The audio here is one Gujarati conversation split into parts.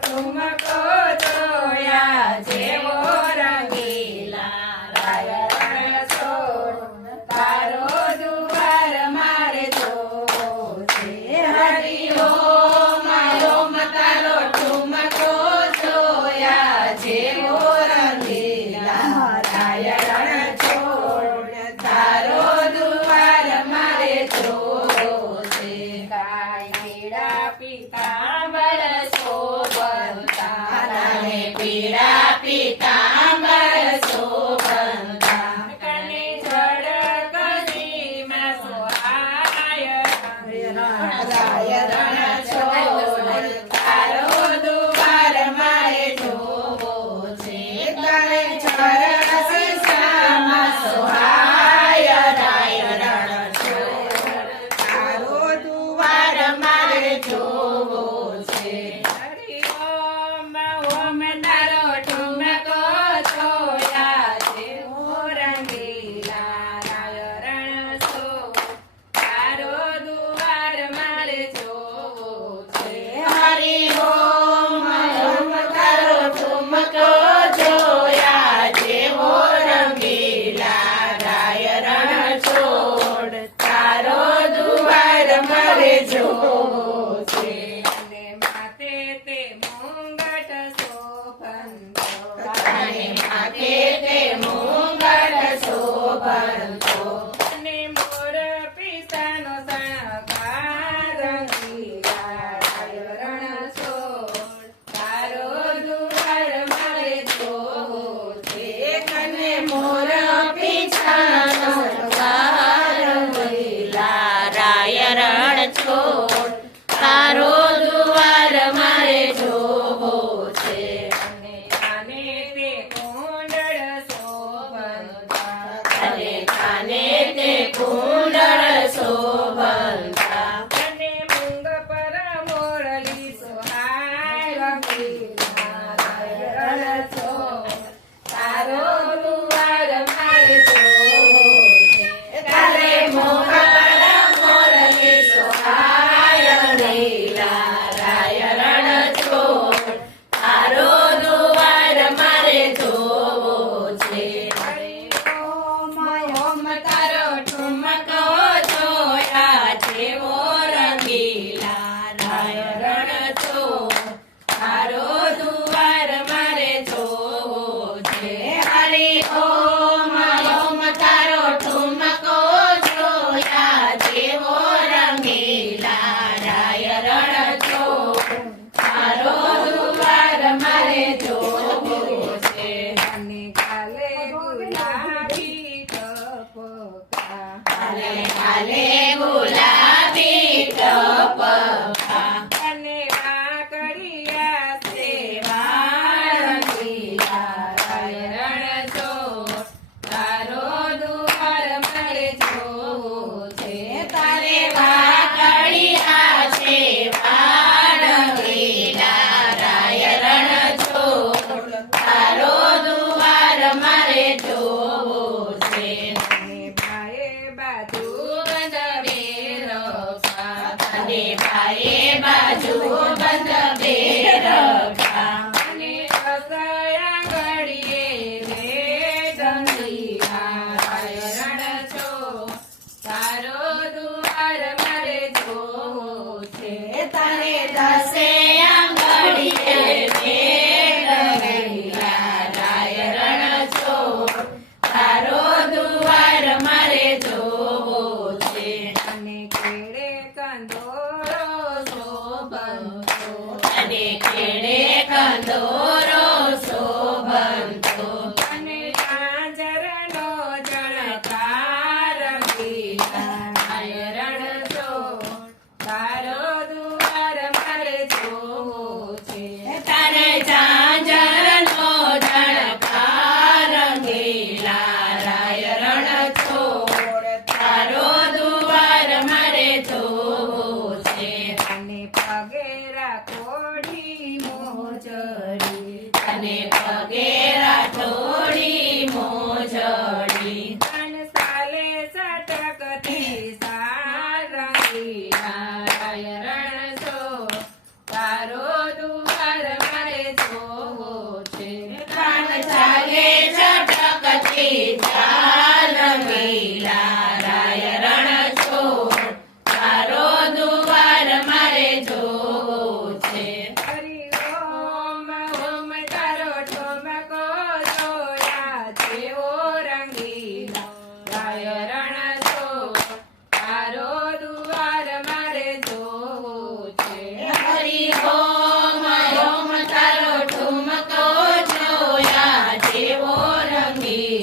ઠુમકો જોયા જેવો રંગીલા રાયરણ છોડ તારો દુવાર મારે જોવો છે હરિ ઓમ ઓમ તારો ઠુમકો જોયા જેવો રંગીલા રાયરણ છોડ તારો દુવાર મારે જોવો છે કાયડા પીતાંબર શોભતા નાને પીળા પીતાંબર શોભતા કને જડ કદીમાં સોહાય રાયરણ છોડ તારો દુવાર મારે જોવો છે તને ચરણ શીશામાં સોહાય રાયરણ છોડ તારો દુવાર મારે જોવો છે હરિ ઓમ ઓમ તારો ઠુમકો જોયા જેવો રંગીલા રાયરણ છોડ તારો દુવાર મારે જોવો છે હરિ ઓમ ઓમ તારો ઠુમકો જોયા જેવો રંગીલા રાયરણ છોડ તારો દુવાર મારે જોવો છે અને માથે તે મુંગટ શોભંતો અને માથે તે મુંગટ શોભંતો અને મોર પિતાનો શણગાર રંગીલા રાયરણ છોડ તારો દુવાર મારે જોવો છે કને મોર પિતાનો શણગાર રંગીલા રાયરણ છોડ તારો દુવાર મારે જોવો છે અને કાને તે કુંડળ શોભંતા અને કાને તે કુંડળ શોભંતા અને મૂંગ પર મોરલી સોહાય રંગીલા રાયરણ છોડ તારો દુવાર મારે જોવો છે તારે મોંગ પર મોરલી સોહાય રંગીલા રાયરણ છોડ તારો દુવાર મારે જોવો છે હરિ ઓમ ઓમ તારો ઠુમકો જોયા જેવો રંગીલા રાયરણ છોડ તારો દુવાર મારે જોવો છે હરિ ઓમ ઓમ તારો ઠુમકો જોયા જેવો રંગીલા રાયરણ છોડ તારો દુવાર મારે જોવો છે અને કાલે ગુલાબી ટપકા કાલે કાલે ગુલાબી ટપકા અને વાકડિયા સેવા રંગીલા રાયરણ છોડ તારો દુવાર મારે જોવો છે તારે વાકડિયા સેવા રંગીલા રાયરણ છોડ તારો દુવાર મારે જોવો છે અને ભાઈએ બાજુ બંધ બેરખા અને ભાઈએ બાજુ બંધ બેરખા અને રસયા ઘડીએ રંગીલા રાયરણ છોડ તારો દુવાર મારે જોવો છે તારે દસે આંગળીએ રંગીલા રાયરણ છોડ તારો દુવાર મારે જોવો છે અને કેળે કંદોરો શોભંતો અને કેળે કંદોરો શોભંતો અને ઝાંઝરનો ઝણકાર રંગીલા રાયરણ છોડ તારો દુવાર મારે જોવો છે તારે ઝાંઝરનો ઝણકાર રંગીલા રાયરણ છોડ તારો દુવાર મારે જોવો છે અને પગે રાખોડી મોજડી અને પગે રાખોડી મોજડી તન સાલે સટકતી સારંગી રાયરણ છો તારો દુવાર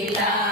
લીલા